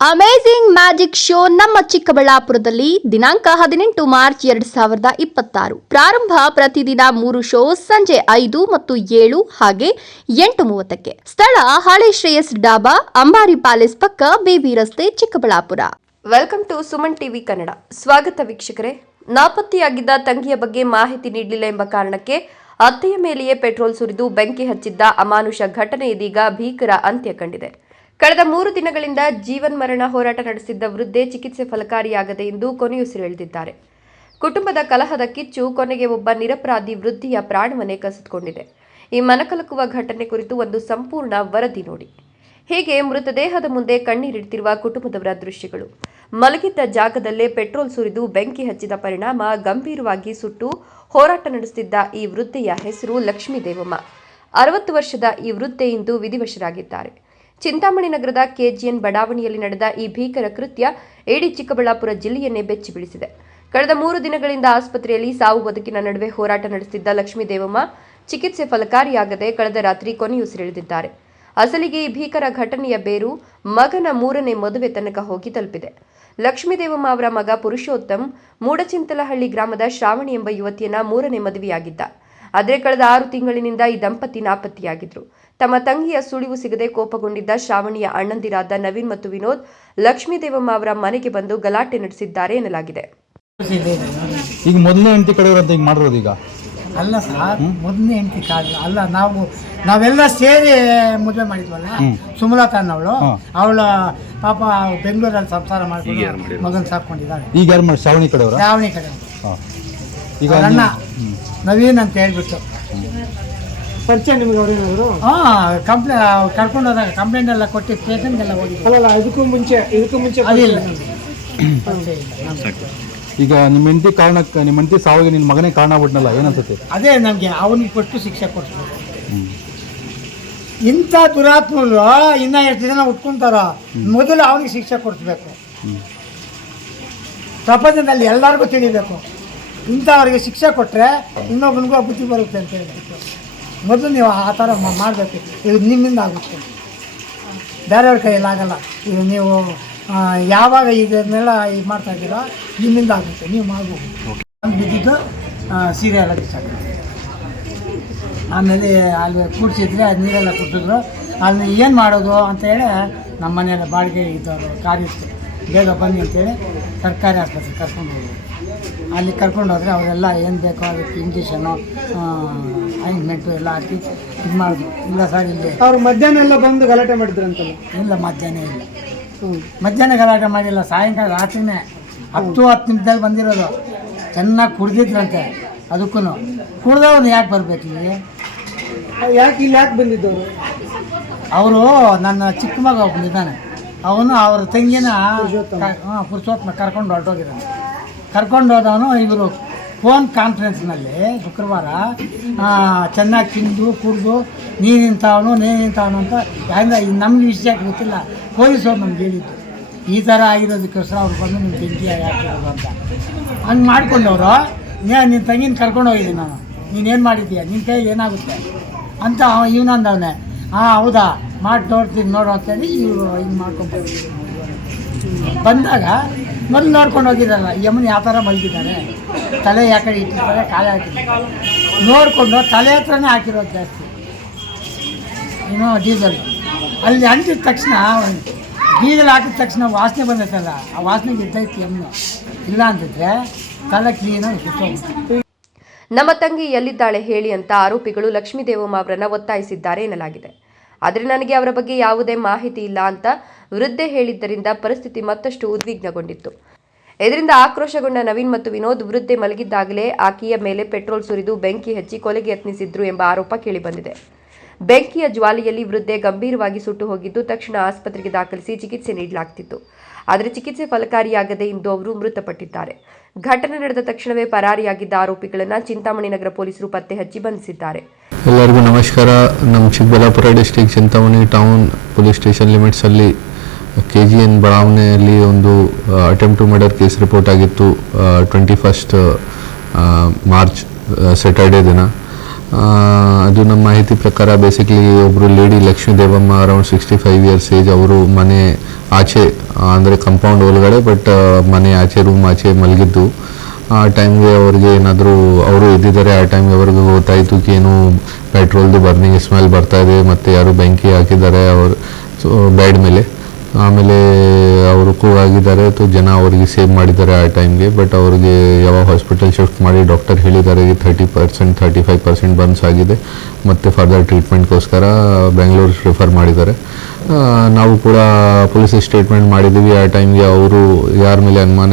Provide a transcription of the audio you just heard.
Amazing magic show ನಮ್ಮ ಚಿಕ್ಕಬಳ್ಳಾಪುರದಲ್ಲಿ ದಿನಾಂಕ 18 ಮಾರ್ಚ್ 2026 ಪ್ರಾರಂಭ. ಪ್ರತಿದಿನ 3 ಶೋ ಸಂಜೆ 5 ಮತ್ತು 7 ಹಾಗೆ 8:30ಕ್ಕೆ. ಸ್ಥಳ ಹಳೆ ಶ್ರೇಯಸ್ ಡಾಬಾ, ಅಂಬಾರಿ ಪ್ಯಾಲೇಸ್ ಪಕ್ಕ, ಬೇಬಿ ರಸ್ತೆ, Chikkaballapur. Welcome to Suman TV Kannada. ಸ್ವಾಗತ ವೀಕ್ಷಕರೇ. ನಾಪತ್ತೆಯಾಗಿದ್ದ ತಂಗಿಯ ಬಗ್ಗೆ ಮಾಹಿತಿ ನೀಡಲಿಲ್ಲ ಎಂಬ ಕಾರಣಕ್ಕೆ ಅತ್ತೆಯ ಮೇಲೆಯೇ ಪೆಟ್ರೋಲ್ ಸುರಿದು ಬೆಂಕಿ ಹಚ್ಚಿದ್ದ ಅಮಾನುಷ ಘಟನೆ ಇದೀಗ ಭೀಕರ ಅಂತ್ಯ ಕಂಡಿದೆ. ಕಳೆದ 3 ದಿನಗಳಿಂದ ಜೀವನ್ಮರಣ ಹೋರಾಟ ನಡೆಸಿದ್ದ ವೃದ್ಧೆ ಚಿಕಿತ್ಸೆ ಫಲಕಾರಿಯಾಗದೆ ಎಂದು ಕೊನೆಯುಸಿರೆಳೆದಿದ್ದಾರೆ. ಕುಟುಂಬದ ಕಲಹದ ಕಿಚ್ಚು ಕೊನೆಗೆ ಒಬ್ಬ ನಿರಪರಾಧಿ ವೃದ್ಧಿಯ ಪ್ರಾಣವನ್ನೇ ಕಸಿದುಕೊಂಡಿದೆ. ಈ ಮನಕಲಕುವ ಘಟನೆ ಕುರಿತು ಒಂದು ಸಂಪೂರ್ಣ ವರದಿ ನೋಡಿ. ಹೀಗೆ ಮೃತದೇಹದ ಮುಂದೆ ಕಣ್ಣೀರಿಡ್ತಿರುವ ಕುಟುಂಬದವರ ದೃಶ್ಯಗಳು. ಮಲಗಿದ್ದ ಜಾಗದಲ್ಲೇ ಪೆಟ್ರೋಲ್ ಸುರಿದು ಬೆಂಕಿ ಹಚ್ಚಿದ ಪರಿಣಾಮ ಗಂಭೀರವಾಗಿ ಸುಟ್ಟು ಹೋರಾಟ ನಡೆಸುತ್ತಿದ್ದ ಈ ವೃದ್ಧೆಯ ಹೆಸರು ಲಕ್ಷ್ಮೀ ದೇವಮ್ಮ. 60 ವರ್ಷದ ಈ ವೃದ್ಧೆ ಇಂದು ವಿಧಿವಶರಾಗಿದ್ದಾರೆ. ಚಿಂತಾಮಣಿ ನಗರದ ಕೆಜಿಎನ್ ಬಡಾವಣೆಯಲ್ಲಿ ನಡೆದ ಈ ಭೀಕರ ಕೃತ್ಯ ಇಡೀ ಚಿಕ್ಕಬಳ್ಳಾಪುರ ಜಿಲ್ಲೆಯನ್ನೇ ಬೆಚ್ಚಿ ಬೀಳಿಸಿದೆ. ಕಳೆದ 3 ದಿನಗಳಿಂದ ಆಸ್ಪತ್ರೆಯಲ್ಲಿ ಸಾವು ಬದುಕಿನ ನಡುವೆ ಹೋರಾಟ ನಡೆಸುತ್ತಿದ್ದ ಲಕ್ಷ್ಮೀ ದೇವಮ್ಮ ಚಿಕಿತ್ಸೆ ಫಲಕಾರಿಯಾಗದೆ ಕಳೆದ ರಾತ್ರಿ ಕೊನೆಯುಸಿರೆಳೆದಿದ್ದಾರೆ. ಅಸಲಿಗೆ ಈ ಭೀಕರ ಘಟನೆಯ ಬೇರು ಮಗನ 3ನೇ ಮದುವೆ ತನಕ ಹೋಗಿ ತಲುಪಿದೆ. ಲಕ್ಷ್ಮೀ ದೇವಮ್ಮ ಅವರ ಮಗ ಪುರುಷೋತ್ತಮ್ ಮೂಡಚಿಂತಲಹಳ್ಳಿ ಗ್ರಾಮದ ಶ್ರಾವಣಿ ಎಂಬ ಯುವತಿಯನ್ನ 3ನೇ ಮದುವೆಯಾಗಿದ್ದ. ಆದರೆ ಕಳೆದ 6 ತಿಂಗಳಿನಿಂದ ಈ ದಂಪತಿ ನಾಪತ್ತೆಯಾಗಿದ್ರು. ತಮ್ಮ ತಂಗಿಯ ಸುಳಿವು ಸಿಗದೆ ಕೋಪಗೊಂಡಿದ್ದ ಶ್ರಾವಣಿಯ ಅಣ್ಣಂದಿರಾದ ನವೀನ್ ಮತ್ತು ವಿನೋದ್ ಲಕ್ಷ್ಮೀ ದೇವಮ್ಮ ಅವರ ಮನೆಗೆ ಬಂದು ಗಲಾಟೆ ನಡೆಸಿದ್ದಾರೆ ಎನ್ನಲಾಗಿದೆ. ಈಗ ಮೊದಲನೇ ಹೆಂಡತಿ ಕಡೆಯವರು ಅಂತ ಈಗ ಮಾಡಿರೋದು ಈಗ ಅಲ್ಲ ಸರ್, ಮೊದಲನೇ ಹೆಂಡತಿ ಕಾಲ ಅಲ್ಲ. ನಾವೆಲ್ಲ ಸೇರಿ ಮದುವೆ ಮಾಡಿದ್ವಲ್ಲ. ಸುಮಲತಾ ಅನ್ನವಳು, ಅವಳ ಪಾಪ ಬೆಂಗಳೂರಲ್ಲಿ ಸಂಸಾರ ಮಾಡ್ಕೊಂಡು ಮಗನ ಸಾಕೊಂಡಿದ್ದಾಳೆ. ಈಗ ಯಾರು ಮಾಡಿ ಶ್ರಾವಣಿ ಕಡೆಯವರು? ಶ್ರಾವಣಿ ಕಡೆ ಈಗ ಅಣ್ಣ ನವೀನ್ ಅಂತ ಹೇಳ್ಬಿಟ್ಟು ಪರಿಚಯ ನಿಮ್ಗೆ ಅವ್ರೇನಾದ್ರು? ಕರ್ಕೊಂಡು ಹೋದಾಗ ಕಂಪ್ಲೇಂಟ್ ಎಲ್ಲ ಕೊಟ್ಟು ಸ್ಟೇಷನ್ಗೆಲ್ಲ ಹೋಗಿದ್ವಿ. ಅಲ್ಲ, ಇದಕ್ಕೂ ಮುಂಚೆ ಅದಿಲ್ಲ. ಈಗ ನಿಮ್ಮ ಹೆಂಡತಿ ಸಾವಿಗೆ ನಿನ್ನ ಮಗನೇ ಕಾರಣ ಆಗ್ಬಿಟ್ನಲ್ಲ, ಏನನ್ಸುತ್ತೆ? ಅದೇ ನಮಗೆ ಅವನಿಗೆ ಕೊಟ್ಟು ಶಿಕ್ಷೆ ಕೊಡ್ತಾರೆ. ಇಂಥ ದುರಾತ್ಮರು ಇನ್ನ ಎಷ್ಟು ಜನ ಉಟ್ಕೊಂತಾರ, ಮೊದಲು ಅವನಿಗೆ ಶಿಕ್ಷೆ ಕೊಡಿಸ್ಬೇಕು. ಪ್ರಪಂಚದಲ್ಲಿ ಎಲ್ಲರಿಗೂ ತಿಳಿಬೇಕು. ಇಂಥವ್ರಿಗೆ ಶಿಕ್ಷೆ ಕೊಟ್ಟರೆ ಇನ್ನೊಬ್ಬನಿಗೂ ಬುದ್ಧಿ ಬರುತ್ತೆ ಅಂತ ಹೇಳ್ಬಿಟ್ಟು ಮೊದಲು ನೀವು ಆ ಥರ ಮಾಡಬೇಕು. ಇದು ನಿಮ್ಮಿಂದ ಆಗುತ್ತೆ, ಬೇರೆಯವ್ರ ಕೈಯಲ್ಲಿ ಆಗಲ್ಲ. ಇದು ನೀವು ಯಾವಾಗ ಇದನ್ನೆಲ್ಲ ಇದು ಮಾಡ್ತಾ ಇದ್ದೀರೋ ನಿಮ್ಮಿಂದ ಆಗುತ್ತೆ, ನೀವು ಮಾಡ್ಬೋದು. ಬಿದ್ದಿದ್ದು ಸೀರೆ ಎಲ್ಲ ಬಿಸಾಕಿದ್ರು. ಆಮೇಲೆ ಅಲ್ಲಿ ಕೂಡಿಸಿದ್ರೆ ಅದು ನೀರೆಲ್ಲ ಕುಡಿಸಿದ್ರು. ಅಲ್ಲಿ ಏನು ಮಾಡೋದು ಅಂತೇಳಿ ನಮ್ಮ ಮನೆಯಲ್ಲ ಬಾಡಿಗೆ ಇದ್ದವರು ಕಾರ್ಯಸ್ಥರು ಬೇಗ ಬನ್ನಿ ಅಂತೇಳಿ ಸರ್ಕಾರಿ ಆಸ್ಪತ್ರೆಗೆ ಕರ್ಕೊಂಡು ಹೋದ್ರು. ಅಲ್ಲಿ ಕರ್ಕೊಂಡು ಹೋದರೆ ಅವರೆಲ್ಲ ಏನು ಬೇಕೋ ಅದಕ್ಕೆ ಇಂಜೆಕ್ಷನು ಆಯಿಂಟ್ಮೆಂಟು ಎಲ್ಲ ಹಾಕಿ ಇದು ಮಾಡಿದ್ರು. ಇಲ್ಲ ಸರ್, ಇಲ್ಲಿ ಅವ್ರು ಮಧ್ಯಾಹ್ನ ಎಲ್ಲ ಬಂದು ಗಲಾಟೆ ಮಾಡಿದ್ರಂತಲ್ಲ? ಇಲ್ಲ, ಮಧ್ಯಾಹ್ನ ಇಲ್ಲ. ಮಧ್ಯಾಹ್ನ ಗಲಾಟೆ ಮಾಡಿಲ್ಲ, ಸಾಯಂಕಾಲ ರಾತ್ರಿನೇ 10 ನಿಮಿಷದಲ್ಲಿ ಬಂದಿರೋದು. ಚೆನ್ನಾಗಿ ಕುಡ್ದಿದ್ರಂತೆ. ಅದಕ್ಕೂ ಕುಡ್ದವನು ಯಾಕೆ ಬರಬೇಕು ಇಲ್ಲಿ? ಯಾಕೆ ಬಂದಿದ್ದವರು? ಅವರು ನನ್ನ ಚಿಕ್ಕ ಮಗ ಒಬ್ಬನಿದ್ದಾನೆ, ಅವನು ಅವ್ರ ತಂಗಿನ ಪುರುಷೋತ್ತಮ ಕರ್ಕೊಂಡು ಹೊರಟೋಗಿದ್ದಾನೆ. ಕರ್ಕೊಂಡು ಹೋದವನು ಇವರು ಫೋನ್ ಕಾನ್ಫರೆನ್ಸ್ನಲ್ಲಿ ಶುಕ್ರವಾರ ಚೆನ್ನಾಗಿ ತಿಂದು ಕುಡಿದು ನೀನಿಂತವನು ಅಂತ ಯಾಕಂದ್ರೆ ನಮ್ಗೆ ವಿಷಯ ಗೊತ್ತಿಲ್ಲ. ಪೊಲೀಸವ್ರು ನಮ್ಗೆ ಹೇಳಿದ್ದು ಈ ಥರ ಆಗಿರೋದಕ್ಕೋಸ್ಕರ ಅವ್ರು ಬಂದು ನಿಮ್ಮ ಬೆಂಕಿ ಹಾಕಿರೋದು ಅಂತ. ಹಂಗೆ ಮಾಡ್ಕೊಂಡವರು ನಿನ್ನ ತಂಗಿನ ಕರ್ಕೊಂಡು ಹೋಗಿದ್ದೀನಿ ನಾನು, ನೀನೇನು ಮಾಡಿದ್ದೀಯ, ನಿನ್ನ ಕೈಗೆ ಏನಾಗುತ್ತೆ ಅಂತ ಇವನಂದವನೇ. ಹೌದಾ, ಮಾಡಿ ತೋರ್ತೀನಿ ನೋಡು ಅಂತೇಳಿ ಇವರು ಹಿಂಗೆ ಮಾಡ್ಕೊಂಡು ಬಂದಾಗ ಮೊದಲು ನೋಡ್ಕೊಂಡು ಹೋಗಿದ್ದಾರಲ್ಲ, ಯಮನ್ ಯಾವ ಥರ ಮಲಗಿದ್ದಾರೆ, ತಲೆ ಯಾಕಡೆ ಇಟ್ಟಿರ್ತಾರೆ, ಕಾಲೇ ಹಾಕಿರ್ತಾರೆ. ನೋಡಿಕೊಂಡು ತಲೆ ಹತ್ರನೇ ಹಾಕಿರೋದು ಜಾಸ್ತಿ, ಏನೋ ಡೀಸಲ್. ಅಲ್ಲಿ ಅಂಟಿದ ತಕ್ಷಣ ಡೀಸಲ್ ಹಾಕಿದ ತಕ್ಷಣ ವಾಸನೆ ಬಂದೈತಲ್ಲ, ಆ ವಾಸನೆಗೆ ಇದ್ದೈತಿ ಯಮನು. ಇಲ್ಲ ಅಂತಿದ್ರೆ ತಲೆ ಕ್ಲೀನಾಗಿ ಸುತ್ತೋಗ್ಬಿಟ್ಟು. ನಮ್ಮ ತಂಗಿ ಎಲ್ಲಿದ್ದಾಳೆ ಹೇಳಿ ಅಂತ ಆರೋಪಿಗಳು ಲಕ್ಷ್ಮೀ ದೇವಮ್ಮ ಅವರನ್ನ ಒತ್ತಾಯಿಸಿದ್ದಾರೆ ಎನ್ನಲಾಗಿದೆ. ಆದರೆ ನನಗೆ ಅವರ ಬಗ್ಗೆ ಯಾವುದೇ ಮಾಹಿತಿ ಇಲ್ಲ ಅಂತ ವೃದ್ಧೆ ಹೇಳಿದ್ದರಿಂದ ಪರಿಸ್ಥಿತಿ ಮತ್ತಷ್ಟು ಉದ್ವಿಗ್ನಗೊಂಡಿತ್ತು. ಇದರಿಂದ ಆಕ್ರೋಶಗೊಂಡ ನವೀನ್ ಮತ್ತು ವಿನೋದ್ ವೃದ್ಧೆ ಮಲಗಿದ್ದಾಗಲೇ ಆಕೆಯ ಮೇಲೆ ಪೆಟ್ರೋಲ್ ಸುರಿದು ಬೆಂಕಿ ಹಚ್ಚಿ ಕೊಲೆಗೆ ಯತ್ನಿಸಿದ್ರು ಎಂಬ ಆರೋಪ ಕೇಳಿಬಂದಿದೆ. ಬೆಂಕಿಯ ಜ್ವಾಲೆಯಲ್ಲಿ ವೃದ್ಧೆ ಗಂಭೀರವಾಗಿ ಸುಟ್ಟು ಹೋಗಿದ್ದು ತಕ್ಷಣ ಆಸ್ಪತ್ರೆಗೆ ದಾಖಲಿಸಿ ಚಿಕಿತ್ಸೆ ನೀಡಲಾಗ್ತಿತ್ತು. ಆದರೆ ಚಿಕಿತ್ಸೆ ಫಲಕಾರಿಯಾಗದೆ ಇಂದು ಅವರು ಮೃತಪಟ್ಟಿದ್ದಾರೆ. ಘಟನೆ ನಡೆದ ತಕ್ಷಣವೇ ಪರಾರಿಯಾಗಿದ್ದ ಆರೋಪಿಗಳನ್ನು ಚಿಂತಾಮಣಿ ನಗರ ಪೊಲೀಸರು ಪತ್ತೆ ಹಚ್ಚಿ ಬಂಧಿಸಿದ್ದಾರೆ. ಎಲ್ಲರಿಗೂ ನಮಸ್ಕಾರ. ನಮ್ಮ Chikkaballapur district Chintamani town police station ಲಿಮಿಟ್ಸಲ್ಲಿ KGN ಬಡಾವಣೆಯಲ್ಲಿ ಒಂದು attempt to murder case report ಆಗಿತ್ತು 21 ಮಾರ್ಚ್ ಸ್ಯಾಟರ್ಡೇ ದಿನ. ಅದು ನಮ್ಮ ಮಾಹಿತಿ ಪ್ರಕಾರ ಬೇಸಿಕಲಿ ಒಬ್ಬರು lady Lakshmi Devamma around 65 years age, ಅವರು ಮನೆ ಆಚೆ ಅಂದರೆ ಕಂಪೌಂಡ್ ಒಳಗಡೆ ಬಟ್ ಮನೆ ಆಚೆ ರೂಮ್ ಆಚೆ ಮಲಗಿದ್ದು. ಆ ಟೈಮ್ಗೆ ಅವ್ರಿಗೆ ಏನಾದರೂ ಅವರು ಇದ್ದಿದ್ದಾರೆ, ಆ ಟೈಮ್ಗೆ ಅವ್ರಿಗೆ ಗೊತ್ತಾಯಿತು ಏನು ಪೆಟ್ರೋಲ್ದು ಬರ್ನಿಂಗ್ ಸ್ಮೆಲ್ ಬರ್ತಾ ಇದೆ ಮತ್ತು ಯಾರು ಬೆಂಕಿ ಹಾಕಿದ್ದಾರೆ ಅವರು ಬೆಡ್ ಮೇಲೆ. ಆಮೇಲೆ ಅವರು ಕೂಗಾಗಿದ್ದಾರೆ, ಜನ ಅವರಿಗೆ ಸೇವ್ ಮಾಡಿದ್ದಾರೆ ಆ ಟೈಮ್ಗೆ. ಬಟ್ ಅವ್ರಿಗೆ ಯಾವಾಗ ಹಾಸ್ಪಿಟಲ್ ಶಿಫ್ಟ್ ಮಾಡಿ ಡಾಕ್ಟರ್ ಹೇಳಿದ್ದಾರೆ 30% 35% ಬರ್ನ್ಸ್ ಆಗಿದೆ ಮತ್ತು ಫರ್ದರ್ ಟ್ರೀಟ್ಮೆಂಟ್ಗೋಸ್ಕರ ಬೆಂಗಳೂರು ರೆಫರ್ ಮಾಡಿದ್ದಾರೆ. ನಾವು ಕೂಡ ಪೊಲೀಸ್ ಸ್ಟೇಟ್ಮೆಂಟ್ ಮಾಡಿದ್ದೀವಿ. ಆ ಟೈಮ್ಗೆ ಅವರು ಯಾರ ಮೇಲೆ ಅನುಮಾನ